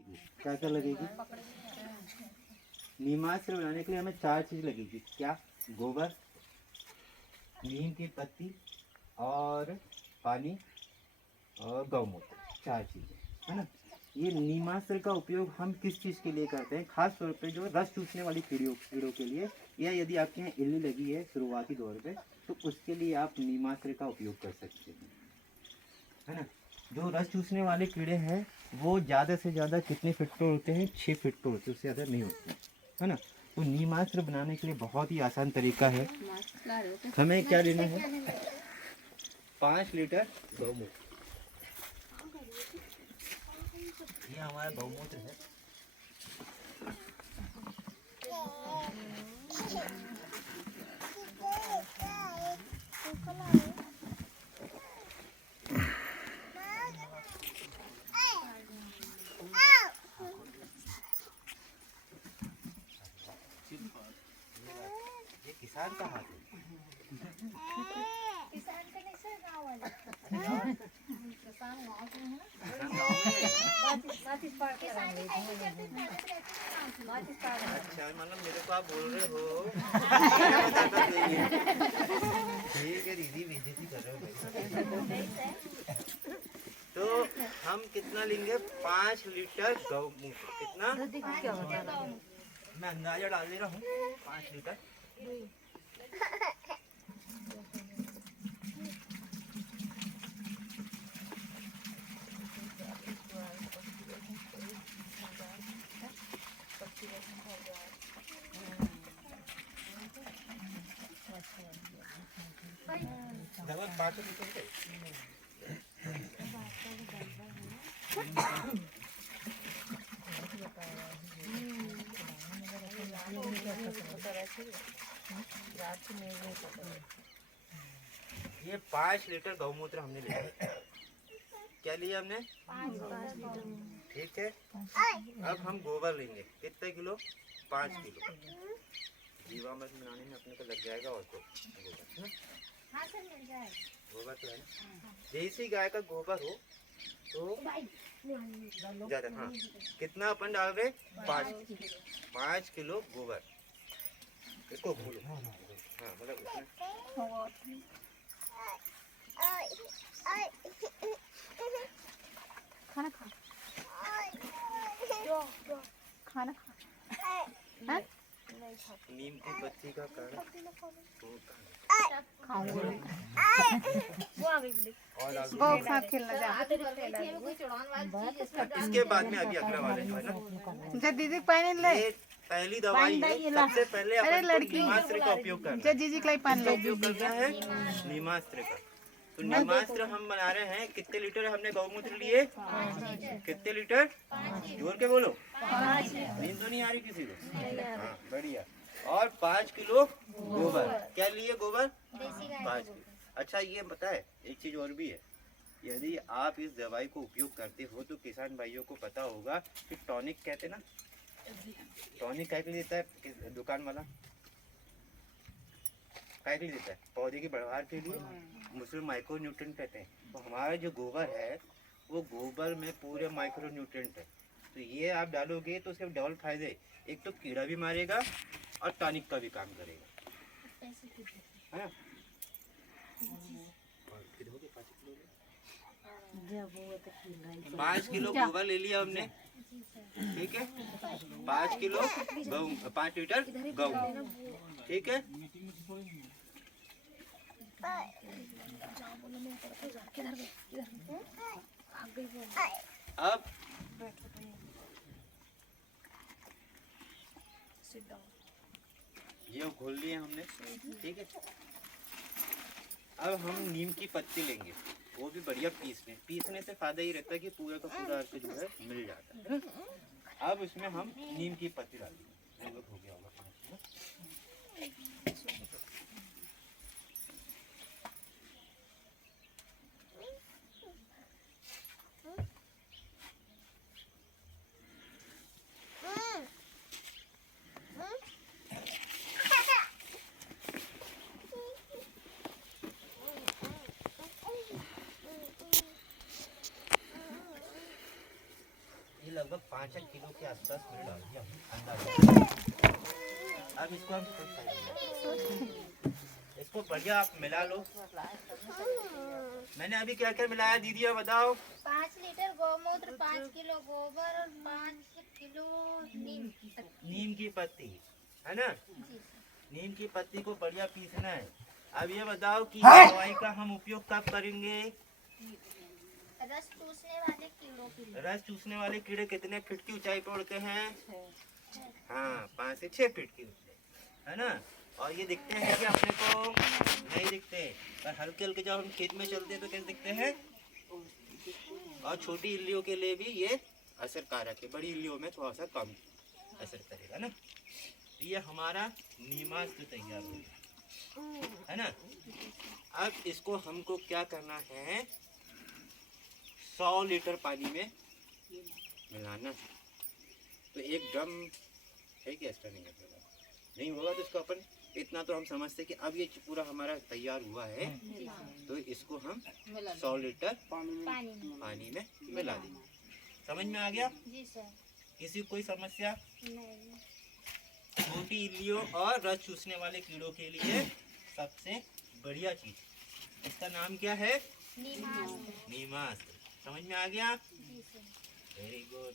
क्या क्या लगेगी? नीमास्त्र बनाने के लिए हमें 4 चीज़ लगेगी। क्या? गोबर, नीम की पत्ती और पानी और गौमूत्र, 4 चीज़ें, है ना। ये नीमास्त्र का उपयोग हम किस चीज़ के लिए करते हैं? खास तौर पे जो रस चूसने वाली कीड़ों के लिए, या यदि आपके यहाँ इल्ली लगी है शुरुआती दौर पे, तो उसके लिए आप नीमास्त्र का उपयोग कर सकते हैं, है ना। जो रस चूसने वाले कीड़े हैं वो ज़्यादा से ज़्यादा कितने फीट पे होते हैं? 6 फीट पे होते हैं, उससे ज़्यादा नहीं होते, है ना। तो नीमास्त्र बनाने के लिए बहुत ही आसान तरीका है। हमें क्या लेना है? 5 लीटर गौमूत्र। ये हमारा गौमूत्र है। ये किसान का हाथ है। किसान का नहीं सर, गाँव वाला। किसान गाँव में है ना। किसान गाँव में है। किसान की कैसी करते मेहनत रहती है गाँव की। अच्छा, मतलब मेरे को आप बोल रहे हो ठीक है दीदी, बेइज्जती कर रहे हो भाई। तो हम कितना लेंगे? 5 लीटर गौमूत्र। कितना? मैं अंदाजा डाल दे रहा हूँ, 5 लीटर। डबल 5 लीटर है। ये 5 लीटर गौमूत्र हमने लिया। क्या लिया हमने? 5 ठीक है। अब हम गोबर लेंगे। कितने किलो? 5 किलो। जीवामृत बनाने में अपने को लग जाएगा और तो गोबर, है ना? हाँ सर, मिल जाए। गोबर तो है ना। देसी गाय का गोबर हो तो ज़्यादा। हाँ, कितना अपन डाल रहे? 5 किलो गोबर। इसको बोलो। हाँ, मतलब उसमें खाना खा, खाना खा। नीम की पत्ती का काढ़ा वो साथ खेलना जा। इसके बाद में अभी अगला वाले जो है ना, जब दीदी पानी ले, ये पहली दवाई है। सबसे पहले अरे अपन को लड़की, नीमास्त्र का उपयोग करना जब है। जीजी के लिए पानी इसका ले। उपयोग करना है नीमास्त्र का। तो नीमास्त्र हम बना रहे हैं। कितने लीटर हमने गौमूत्र लिए? कितने लीटर? जोर के बोलो, नींद तो नहीं आ रही किसी को? हाँ, बढ़िया। और 5 किलो गोबर। क्या लिए? गोबर 5 किलो। अच्छा, ये पता है एक चीज और भी है। यदि आप इस दवाई को उपयोग करते हो तो किसान भाइयों को पता होगा कि टॉनिक कहते हैं ना। टॉनिक क्या के लिए देता है दुकान वाला? क्या के लिए देता है? पौधे की बढ़वार के लिए। उसमें माइक्रो न्यूट्रिएंट कहते हैं। तो हमारा जो गोबर है वो गोबर में पूरे माइक्रो न्यूट्रिएंट है। तो ये आप डालोगे तो उसके डबल फायदे। एक तो कीड़ा भी मारेगा और टॉनिक का भी काम करेगा, है ना। 5 किलो गोबर ले लिया हमने, ठीक है। 5 किलो गऊ, 5 लीटर गऊ, ठीक है। अब ये घोल लिए हमने, ठीक है। अब हम नीम की पत्ती लेंगे, वो भी बढ़िया पीसने से फायदा ये रहता है कि पूरा का पूरा आपको जो है मिल जाता है। अब इसमें हम नीम की पत्ती डाल देंगे। हो गया होगा 5 किलो। लगभग 5 5 किलो के आसपास मिल डाल दिया अंदाजा। अब इसको हम इसको बढ़िया आप मिला लो। मैंने अभी क्या क्या मिलाया दीदी बताओ। 5 लीटर गौमूत्र, 5 किलो गोबर और 5 किलो नीम की पत्ती, है ना। नीम की पत्ती को बढ़िया पीसना है। अब ये बताओ कि दवाई का हम उपयोग कब करेंगे। रस चूसने वाले कीड़ों के लिए। रस चूसने वाले कीड़े कितने फीट की ऊंचाई पे उड़ते हैं। हाँ, 5 से 6 फीट की, है ना। और ये दिखते हैं कि अपने को नहीं दिखते, पर हल्के हल्के जब हम खेत में चलते हैं तो कैसे दिखते हैं। और छोटी इल्लियों के लिए भी ये असरकारक है, बड़ी इल्लियों में थोड़ा सा कम असर करेगा ना। ये हमारा नीमास्त्र तैयार हो गया, है ना। अब इसको हमको क्या करना है, 100 लीटर पानी में मिलाना। तो एक ड्रम है कि एक्स्ट्रा नहीं होगा तो इसको अपन इतना तो हम समझते कि अब ये पूरा हमारा तैयार हुआ है, तो इसको हम 100 लीटर पानी में मिला देंगे। समझ में आ गया। जी सर। किसी को कोई समस्या। नहीं। छोटी इल्लियों और रस चूसने वाले कीड़ों के लिए सबसे बढ़िया चीज, इसका नाम क्या है। नीमास्त्र। समझ में आ गया। जी सर। Very good.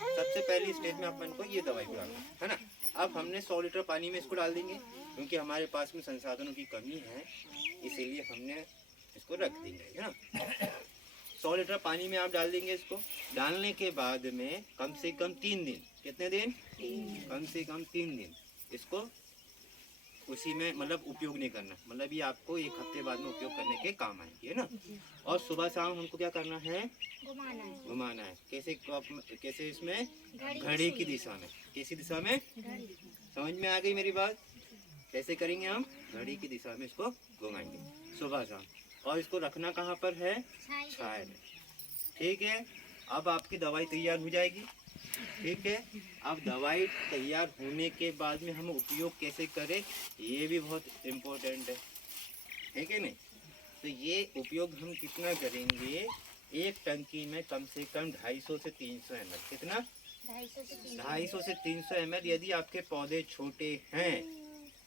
सबसे पहली स्टेज में अपन को ये दवाई डालना है ना। अब हमने 100 लीटर पानी में इसको डाल देंगे, क्योंकि हमारे पास में संसाधनों की कमी है, इसीलिए हमने इसको रख देंगे, है ना। 100 लीटर पानी में आप डाल देंगे। इसको डालने के बाद में कम से कम 3 दिन, कितने दिन, कम से कम 3 दिन इसको उसी में मतलब उपयोग नहीं करना, मतलब ये आपको 1 हफ्ते बाद में उपयोग करने के काम आएगी, है ना। और सुबह शाम हमको क्या करना है, घुमाना है। कैसे इसमें, घड़ी की दिशा में। कैसी दिशा में, समझ में आ गई मेरी बात। कैसे करेंगे हम, घड़ी की दिशा में इसको घुमाएंगे सुबह शाम। और इसको रखना कहाँ पर है, छाया में। ठीक है। अब आपकी दवाई तैयार हो जाएगी। ठीक है। अब दवाई तैयार होने के बाद में हम उपयोग कैसे करें, ये भी बहुत इम्पोर्टेंट है कि नहीं। तो ये उपयोग हम कितना करेंगे, एक टंकी में कम से कम 250 से 300 ml। कितना, 250 से 300 ml। यदि आपके पौधे छोटे हैं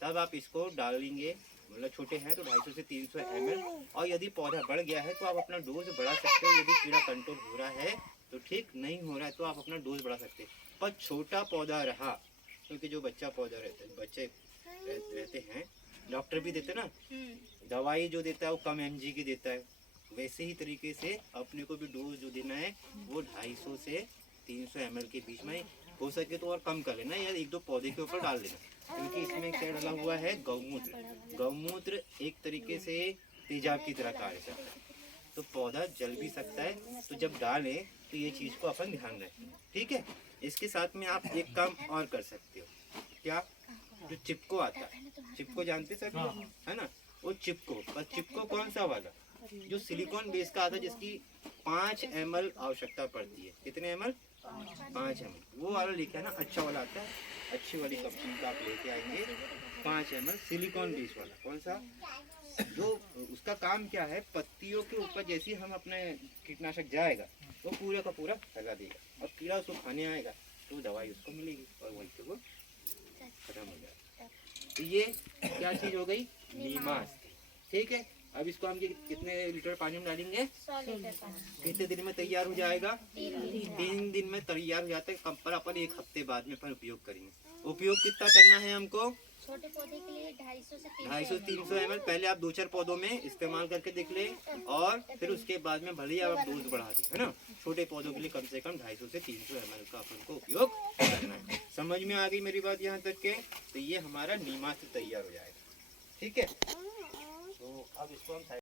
तब आप इसको डालेंगे, मतलब छोटे हैं तो 250 से 300 ml। और यदि पौधा बढ़ गया है तो आप अपना डोज बढ़ा सकते हो। यदि कीड़ा कंट्रोल हो रहा है तो ठीक, नहीं हो रहा है तो आप अपना डोज बढ़ा सकते हैं। पर छोटा पौधा रहा, क्योंकि जो बच्चा पौधा बच्चे रहते हैं, डॉक्टर भी देते ना दवाई, जो देता है वो कम mg की देता है। वैसे ही तरीके से अपने को भी डोज जो देना है वो 250 से 300 ml के बीच में, हो सके तो और कम कर लेना, या 1-2 पौधे के ऊपर डाल देना। क्योंकि इसमें क्या डाला हुआ है, गौमूत्र। गौमूत्र एक तरीके से तेजाब की तरह कार्य करता है, तो पौधा जल भी सकता है। तो जब डालें तो ये चीज़ को अपन ध्यान रखें। ठीक है। इसके साथ में आप एक काम और कर सकते हो। क्या, जो चिपको आता है, चिपको जानते सर, है ना। वो चिपको, पर चिपको कौन सा वाला, जो सिलिकॉन बेस का आता है, जिसकी 5 ml आवश्यकता पड़ती है। कितने ml, 5 ml। वो वाला लेके आना, अच्छा वाला आता है, अच्छी वाली कंपनी का आप लेके आएंगे। 5 ml सिलिकॉन बेस वाला। कौन सा, जो उसका काम क्या है, पत्तियों के ऊपर जैसे ही हम अपने कीटनाशक जाएगा वो पूरा का पूरा लगा देगा, और कीड़ा उसको खाने आएगा तो दवाई उसको मिलेगी और वहीं पे वो खत्म हो जाएगा। तो ये क्या चीज़ हो गई, नीमास्त्र। ठीक है। अब इसको हम कितने लीटर पानी में डालेंगे, 100 लीटर पानी। कितने दिन में तैयार हो जाएगा, 3 दिन में तैयार हो जाता है। कम पर अपन 1 हफ्ते बाद में अपन उपयोग करेंगे। उपयोग कितना करना है हमको, छोटे पौधे के लिए 250 से 250-300 ml। पहले आप 2-4 पौधों में इस्तेमाल करके देख ले, और फिर उसके बाद में भले ही आप डोज बढ़ा दें, है ना। छोटे पौधों के लिए कम से कम 250 से 300 ml का अपन को उपयोग करना है। समझ में आ गई मेरी बात यहाँ तक के। तो ये हमारा नीमास्त्र तैयार हो जाएगा। ठीक है। तो अब इसको हम